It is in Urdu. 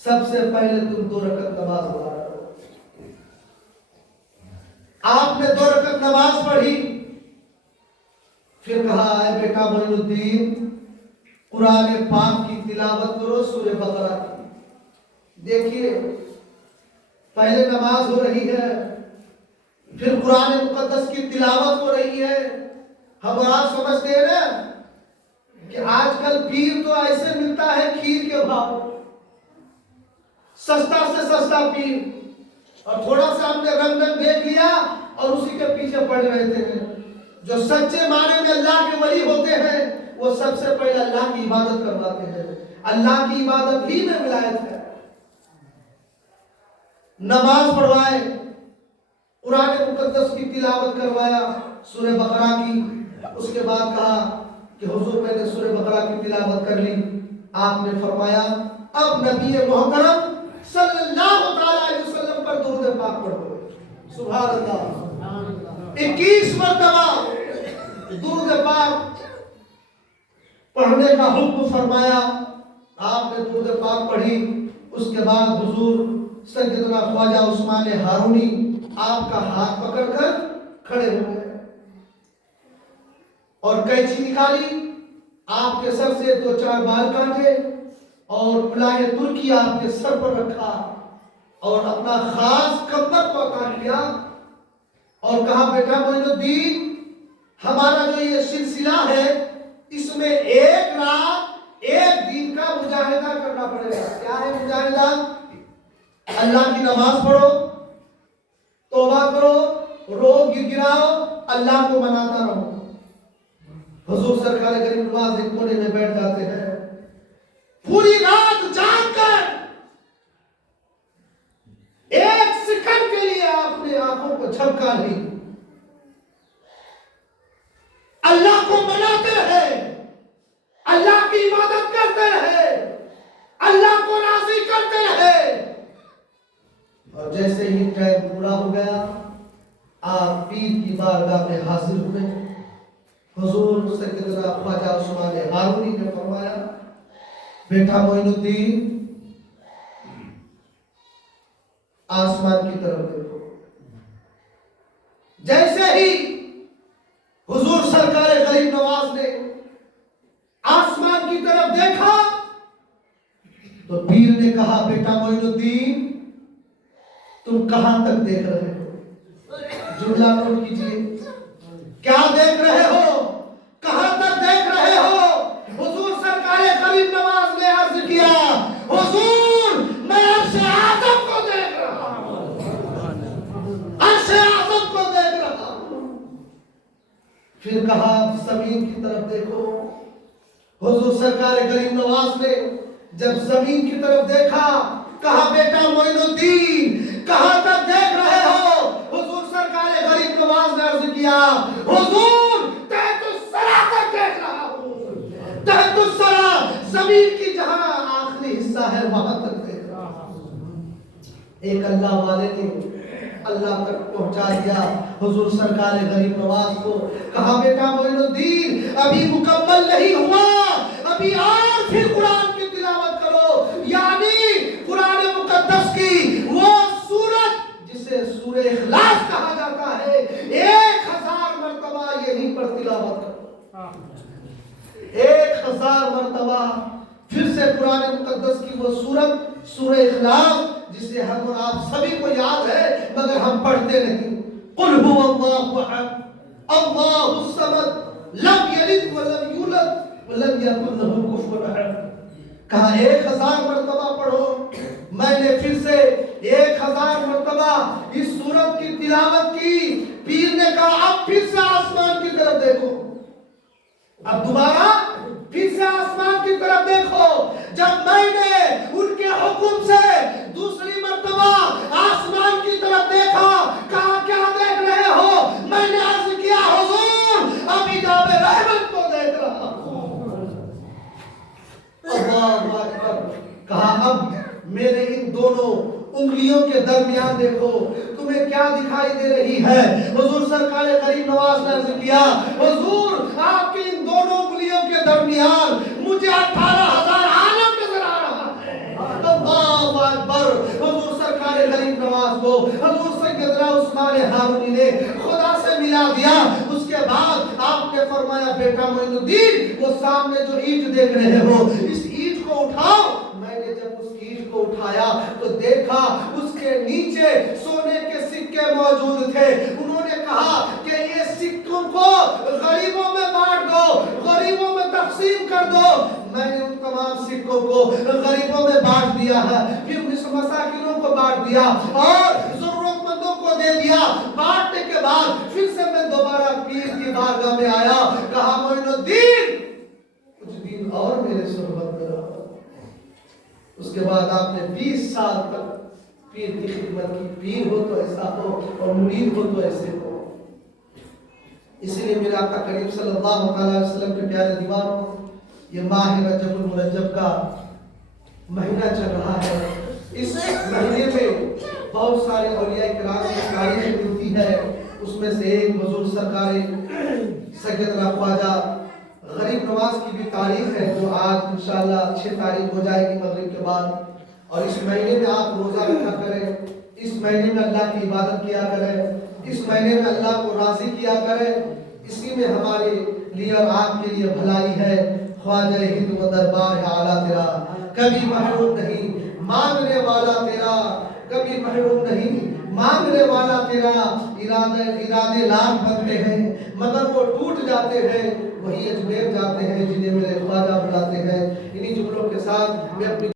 سب سے پہلے تم 2 رکعت نماز ادا کرو۔ آپ نے 2 رکعت نماز پڑھی، پھر کہا اے بیٹا معین الدین قرآن پاک کی تلاوت کرو سورہ بقرہ کی۔ دیکھیے پہلے نماز ہو رہی ہے، پھر قرآن مقدس کی تلاوت ہو رہی ہے۔ ہم آپ سمجھتے ہیں نا کہ آج کل پیر تو ایسے ملتا ہے کھیر کے بھاؤ، سستا سے سستا پیر، اور تھوڑا سا ہم نے رنگ دیکھ لیا اور اسی کے پیچھے پڑ رہے تھے۔ جو سچے معنی میں اللہ کے ولی ہوتے ہیں وہ سب سے پہلے اللہ کی عبادت کرواتے ہیں، اللہ کی عبادت ہی میں ولایت ہے۔ نماز پڑھوائے، قرآن مقدس کی تلاوت کروایا سورہ بقرہ کی، اس کے بعد کہا کہ حضور میں نے سورہ بقرہ کی تلاوت کر لی۔ آپ نے فرمایا اب نبی محترم صلی اللہ علیہ وسلم پر درود پاک پڑھو۔ سبحان اللہ، 21 مرتبہ درود پاک پڑھنے کا حکم فرمایا۔ آپ نے درود پاک پڑھی، اس کے بعد حضور سیدنا خواجہ عثمان ہارونی آپ کا ہاتھ پکڑ کر کھڑے ہو گئے اور قینچی نکالی، آپ کے سر سے 2-4 بال کاٹے اور ملائے ترکی آپ کے سر پر رکھا اور اپنا خاص کمبل کو عطا کیا اور کہا بیٹا معین الدین ہمارا جو یہ سلسلہ ہے اس میں 1 رات 1 دن کا مجاہدہ کرنا پڑے گا۔ کیا ہے مجاہدہ؟ اللہ کی نماز پڑھو، توبہ کرو، رو گراؤ، اللہ کو مناتا رہو۔ حضور سرکار کریم نماز ایک کونے میں بیٹھ جاتے ہیں، پوری رات جاگ کر 1 سیکنڈ کے لیے آپ نے آنکھوں کو جھپکا نہیں، اللہ کو مناتے رہے، اللہ کی عبادت کرتے رہے، اللہ کو راضی کرتے رہے، اور جیسے ہی ٹائم پورا ہو گیا آپ پیر کی بارگاہ میں حاضر ہوئے۔ حضور سیدنا خواجہ عثمان ہارونی نے فرمایا بیٹا معین الدین آسمان کی طرف دیکھو۔ جیسے ہی حضور سرکار غریب نواز نے آسمان کی طرف دیکھا تو پیر نے کہا بیٹا معین الدین تم کہاں تک دیکھ رہے ہو؟ جملہ نوٹ کیجئے، کیا دیکھ رہے ہو؟ کہاں تک دیکھ رہے ہو؟ حضور سرکار غریب نواز نے عرض کیا حضور میں عرش اعظم کو دیکھ رہا ہوں، عرش اعظم کو دیکھ رہا ہوں۔ پھر کہا زمین کی طرف دیکھو۔ حضور سرکار غریب نواز نے جب زمین کی طرف دیکھا کہا بیٹا معین الدین کہاں تک دیکھ رہے ہو؟ حضور سرکار غریب نواز نے عرض کیا حضور تحت الثری تک دیکھ رہا ہوں، تحت الثری زمین کی جہاں آخری حصہ ہے وہاں تک دیکھ رہا ہوں۔ ایک اللہ والے نے اللہ تک پہنچا دیا حضور سرکار غریب نواز کو۔ کہا بیٹا معین الدین ابھی مکمل نہیں ہوا، ابھی اور پھر قرآن کی تلاوت کرو، یعنی قرآن مقدس کی وہ سورت جسے سورہ اخلاص کہا جاتا ہے 1000 مرتبہ یہیں پر تلاوت کرو۔ 1000 مرتبہ پھر سے قرآن مقدس کی وہ سورت سورہ اخلاص جسے ہم اور آپ سبھی کو یاد ہے مگر ہم پڑھتے نہیں۔ قل هو اللہ احد اللہ الصمد لم یلد ولم یولد ولم یکن له کفوا احد۔ کہا 1000 مرتبہ پڑھو۔ میں نے پھر سے 1000 مرتبہ اس سورت کی تلاوت کی۔ پیر نے کہا اب پھر سے آسمان کی طرف دیکھو، اب دوبارہ پھر سے آسمان کی طرف دیکھو۔ جب میں نے ان کے حکم سے دوسری مرتبہ آسمان کی طرف دیکھا کہا کیا دیکھ رہے ہو؟ میں نے عرض کیا حضور اب حجاب رحمت کو دیکھ رہا ہوں۔ اللہ اکبر۔ کہا اب میرے ان دونوں انگلیوں کے درمیان دیکھو، تمہیں کیا دکھائی دے رہی ہے؟ حضور سرکار غریب نواز نے عرض کیا حضور آپ کی ان دونوں انگلیوں کے درمیان مجھے 18,000 عالم نظر آ رہا ہے۔ اللہ نواز کو حضور سیدنا عثمان ہارونی نے خدا سے ملا دیا. اس کے بعد آپ نے فرمایا بیٹا معین الدین وہ سامنے جو اینٹ دیکھ رہے ہو اس اینٹ کو اٹھاؤ. میں نے جب اس اینٹ کو اٹھایا تو دیکھا اس کے نیچے سونے کے سکے موجود تھے. انہوں نے کہا کہ یہ سکوں کو غریبوں میں بانٹ دو, غریبوں میں تقسیم کر دو. میں نے ان تمام سکوں کو غریبوں میں بانٹ دیا ہے, پھر مساکینوں کو بانٹ دیا اور ضرورت مندوں کو دے دیا. بانٹنے کے بعد پھر سے میں دوبارہ پیر کی بارگاہ میں آیا, کہا معین الدین کچھ دن اور میرے صحبت میں رہو. اس کے بعد آپ نے 20 سال تک پیر کی خدمت کی. پیر ہو تو ایسا ہو اور مرید ہو تو ایسے ہو. اسی لیے میرے آقا کریم صلی اللہ علیہ وسلم کے پیارے دیوانوں, یہ ماہ رجب المرجب کا مہینہ چل رہا ہے. اس مہینے میں بہت سارے اولیاء کرام کی تاریخ ملتی ہے. اس میں سے ایک حضور سرکار سیدنا خواجہ غریب نواز کی بھی تاریخ ہے, جو آج انشاءاللہ 6 تاریخ ہو جائے گی مغرب کے بعد. اور اس مہینے میں آپ روزہ رکھا کریں, اس مہینے میں اللہ کی عبادت کیا کریں, اس مہینے میں اللہ کو راضی کیا کریں. اسی میں ہمارے لیے اور آپ کے لیے بھلائی ہے. خواجہ ہند و دربار اعلیٰ تیرا کبھی محروم نہیں, مانگنے والا تیرا کبھی محروم نہیں, مانگنے والا تیرا. ارادے لاکھ بنتے ہیں مگر وہ ٹوٹ جاتے ہیں, وہی اجمیر جاتے ہیں جنہیں میرے خواجہ بلاتے ہیں. انہی جملوں کے ساتھ میں اپنی